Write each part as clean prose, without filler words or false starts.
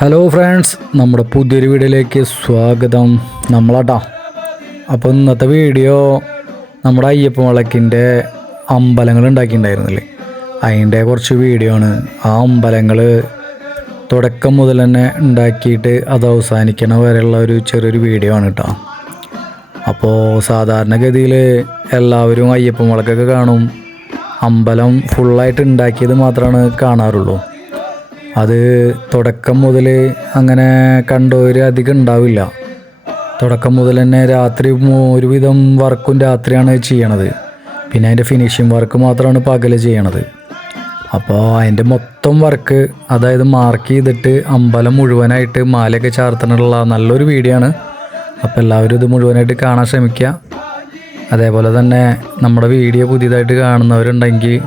Hello friends, നമ്മുടെ പുതിയൊരു വീഡിയോയിലേക്ക് സ്വാഗതം. നമ്മളാട്ടാ. അപ്പോൾ ഇന്നത്തെ വീഡിയോ നമ്മുടെ അയ്യപ്പൻ വിളക്കിൻ്റെ അമ്പലങ്ങൾ ഉണ്ടാക്കിയിട്ടുണ്ടായിരുന്നില്ലേ, അതിൻ്റെ കുറച്ച് വീഡിയോ ആണ്. ആ അമ്പലങ്ങൾ തുടക്കം മുതൽ തന്നെ ഉണ്ടാക്കിയിട്ട് അത് അവസാനിക്കണ വരെയുള്ള ഒരു ചെറിയൊരു വീഡിയോ ആണ് കേട്ടോ. അപ്പോൾ സാധാരണഗതിയിൽ എല്ലാവരും അയ്യപ്പൻ വിളക്കൊക്കെ കാണും, അമ്പലം ഫുള്ളായിട്ട് ഉണ്ടാക്കിയത് മാത്രമാണ് കാണാറുള്ളൂ. അത് തുടക്കം മുതൽ അങ്ങനെ കണ്ടവർ അധികം ഉണ്ടാവില്ല. തുടക്കം മുതൽ തന്നെ രാത്രി ഒരുവിധം വർക്കും രാത്രിയാണ് ചെയ്യണത്. പിന്നെ അതിൻ്റെ ഫിനിഷിങ് വർക്ക് മാത്രമാണ് പകൽ ചെയ്യണത്. അപ്പോൾ അതിൻ്റെ മൊത്തം വർക്ക്, അതായത് മാർക്ക് ചെയ്തിട്ട് അമ്പലം മുഴുവനായിട്ട് മാലയൊക്കെ ചാർത്താനുള്ള നല്ലൊരു വീഡിയോ ആണ്. അപ്പോൾ എല്ലാവരും ഇത് മുഴുവനായിട്ട് കാണാൻ ശ്രമിക്കുക. അതേപോലെ തന്നെ നമ്മുടെ വീഡിയോ പുതിയതായിട്ട് കാണുന്നവരുണ്ടെങ്കിൽ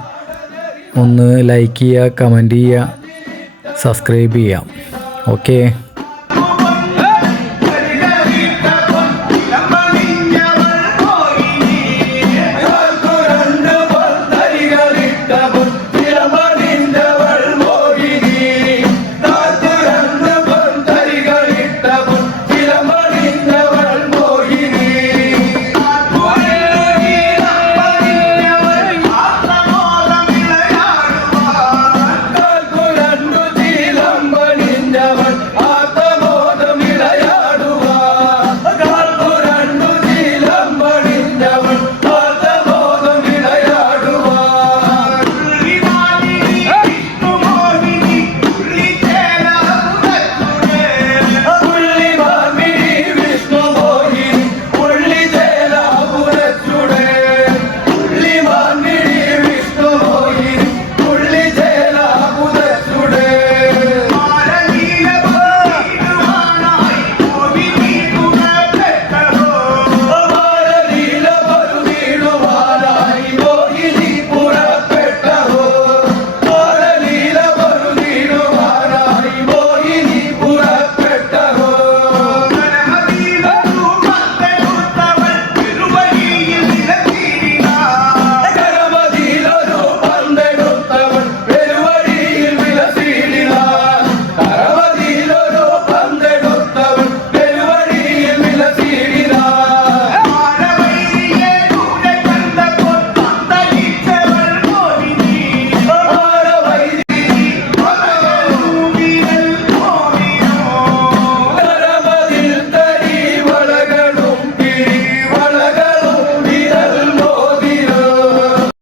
ഒന്ന് ലൈക്ക് ചെയ്യുക, കമൻറ്റ് ചെയ്യുക, സബ്സ്ക്രൈബ് ചെയ്യാം. ഓക്കേ.